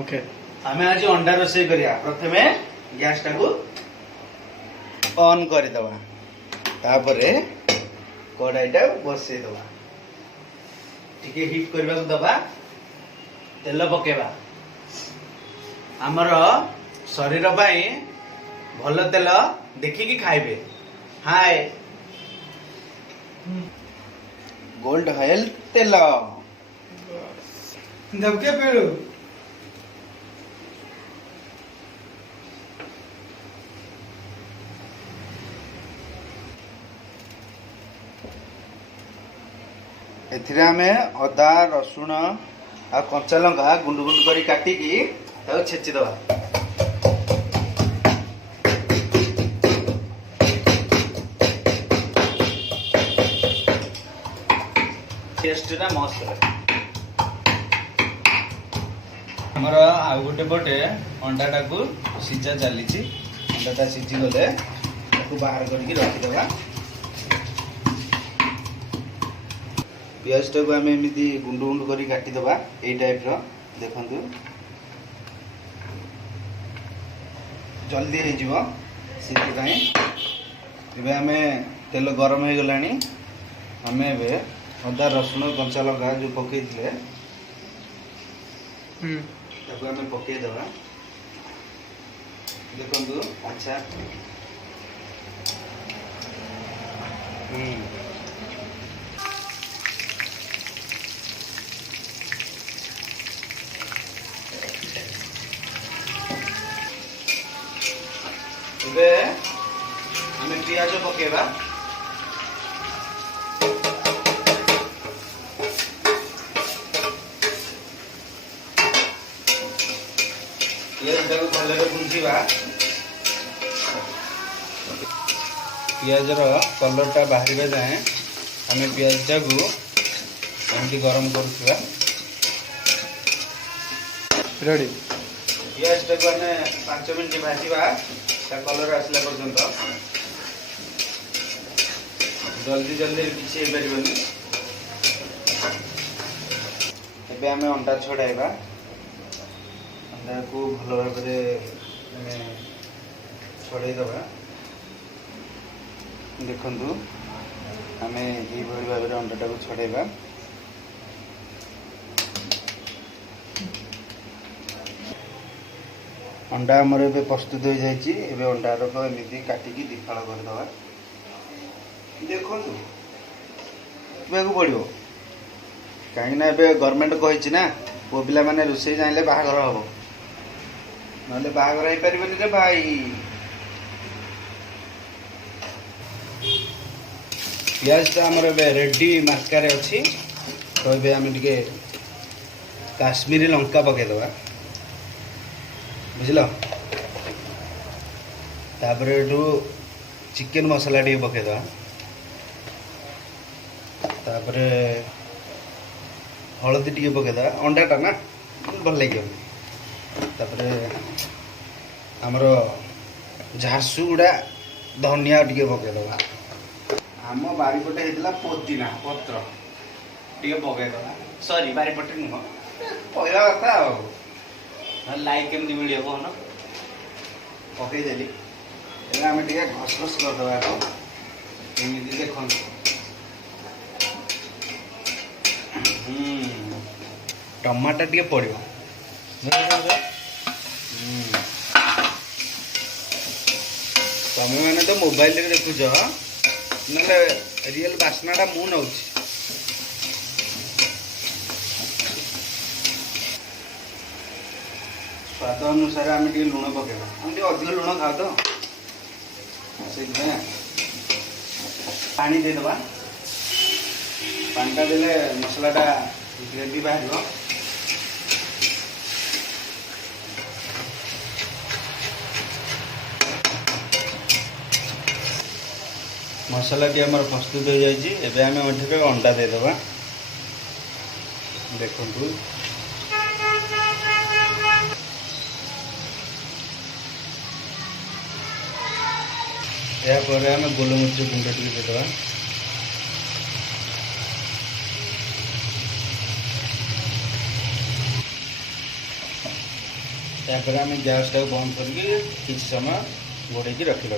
Okay आमे आज अंडा रोषे करिया प्रथमे गैस टाको ऑन कर दवा तापरे कढ़ाईटा बसई दवा टिके हीट करबा को दवा तेल पकेबा हमर शरीर पाई भल तेल देखिकी खाइबे हाय गोल्ड ऑयल तेल दबके पेड़ो एथिरे आमे अदा रसुण आ कंचा लंका गुंड गुंड करी काटिकी ताको छेची दवा टेस्टटा मस्त रहे हमर आ गोटे पटे अंडाटा को सिझा चली अंडाटा सिझी गले ताको बाहर करके रखिदेवा पियाजटा को आम एमती गुंड गुंड कर काटिदेवा यही टाइप देखु जल्दी हो आम तेल गरम हो गला आम अदा रसुण कंचा लंका जो पकई आम पकईदे देखु अच्छा आम पियाज पकेबा पियाज भले भुंजा पियाजर कलरटा बाहर जाए आम पियाजा को एमती गरम करुवा रेडी पियाजटा को आम 5 मिनट भाजवा कलर आसला पर्यंत जल्दी जल्दी किसी पारे एबे आम अंडा छड़ाइबा अंडा को भल भाव छड़ाईदबा देखु आम ये भाव में अंडाटा को छड़ाइबा अंडा आमर ए प्रस्तुत हो जाए अंडार को एमती काटिकी दिफाड़ करदे देखो पड़ो कहीं गवर्नमेंट कही ना पुओ पिला माने रोषे जाइले बाहागर हम ना बाहागर हो पारे रे भाई पियाजटा आमर रेडी मार्कार अच्छी तो ये आम टे काश्मीरी लंका पकईदबा बुझल तापर चिकेन मसला टे पकईदबा तापर हलदी टे पकईदबा अंडाटा ना भल लगे तापर आमर झारसुगुड़ा धनिया टे पकईदबा आम बारीपटे होता पुदीना पत्र टे पकईदबा सॉरी बारीपटे नुह पकड़ा कथा लाइक केमती मिल कौन पकईदेली आम टे घस घस करदे एमती देख टमाटर टे पड़ो तमें मैंने तो मोबाइल रे देखुच ना रियल बास्नाटा मु नौ स्वाद अनुसार आम टे लुण पकेबा आम टे अधिक लुण खाओ तो से पानी देदबा पानीटा देले मसलाटा ग्रेवी बाहर मसला टी आम प्रस्तुत हो जाए आम अंडा देदबा देखु यापर आम गोलमरीच गुंड टी देदबा तापर आम गैस टाक बंद करके किसी समय घोड़े रखिदे।